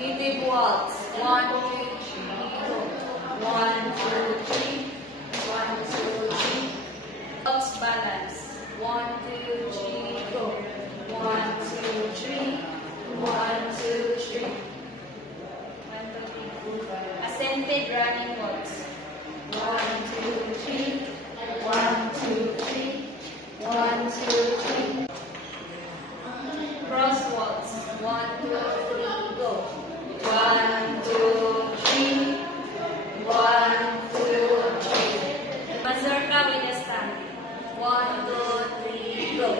Rhythm waltz. 1, 2, 3, go. 1, 2, 3. 1, 2, 3. Box balance. 1, 2, 3, go. 1, 2, 3. 1, 2, 3. 1, 2, 3. Ascended running waltz. 1, 2, 3. 1, 2, 3. 1, 2, 3. Cross waltz. 1, 2, 3, go. 1, 2, 3. 1, 2, 3. Mazurka with a stand. 1, 2, 3, go.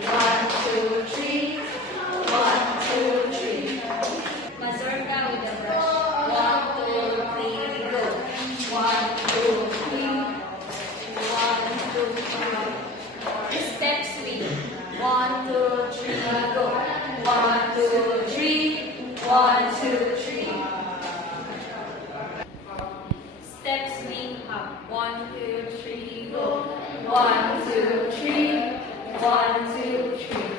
1, 2, 3. 1, 2, 3. Mazurka with a brush. 1, 2, 3, go. 1, 2, 3. 1, 2, 3. Step swing. 1, 2, 3, go. 1, 2, 3. 1, 2, 3. Step swing up. 1, 2, 3, go. 1, 2, 3. 1, 2, 3.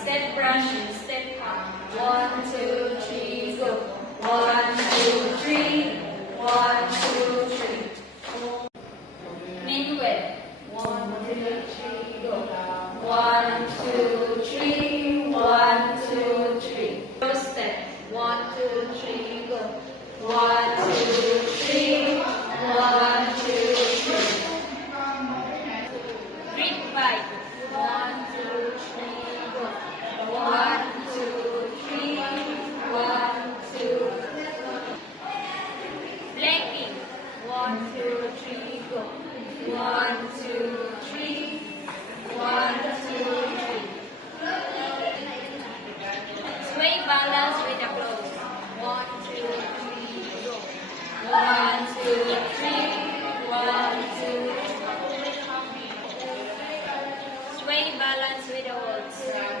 Step brushing. Step up. 1, 2, 3, go. 1, 2, 3. 1, 2, 3. Minuet. 1, 2, 3, go. 1, 2, 3. 1, 2, 3. First step. 1, 2, 3, go. 1, 2, 3. 1, 2, 3. Greek fight. 1, 2, 3, go. 1, 2, 3. 1, 2. Blanking. 1, 2, 3, go. 1, 2, 3. 1, 2, 3. Sway balance with a close. 1, 2, 3, go. 1, 2, 3. 1, 2, 3. Sway balance with a waltz.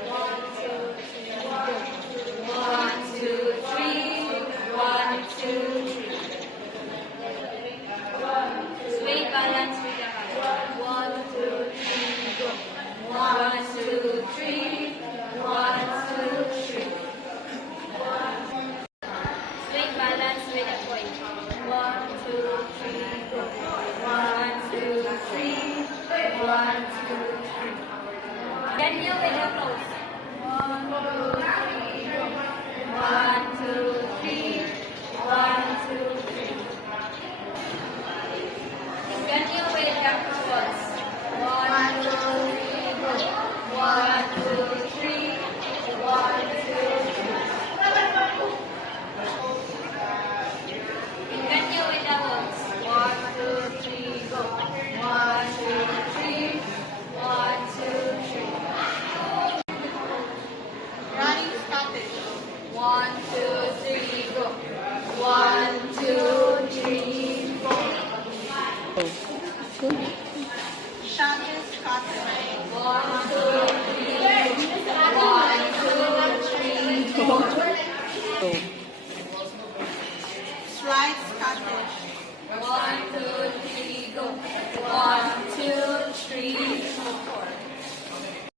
1, 2, 3, go. 1, 2, 3. 1, 2, 3. Sway balance with a hand. 1, 2, 3, go. 1, 2, 3. 1, 2, 3. Sway balance with a point. 1, 2, 3, go. 1, 2, 3. 1, 2, 3. Can you with a close? 1, 2, 3, go. 1, 2, 3. 1, 2, 3. Can you with a cross? 1, 2, 3, go. 1, 2, 3. 1, 2, 3. Can you with a waltz? 1, 2, 3, go. 1, 2, 3. 1, 2, 3. Running stoppage. 1, 2, 3, go. 1, 2, 3, 4. Shoulders cutter. 1, 2, 3. 1, 2, 3, 4.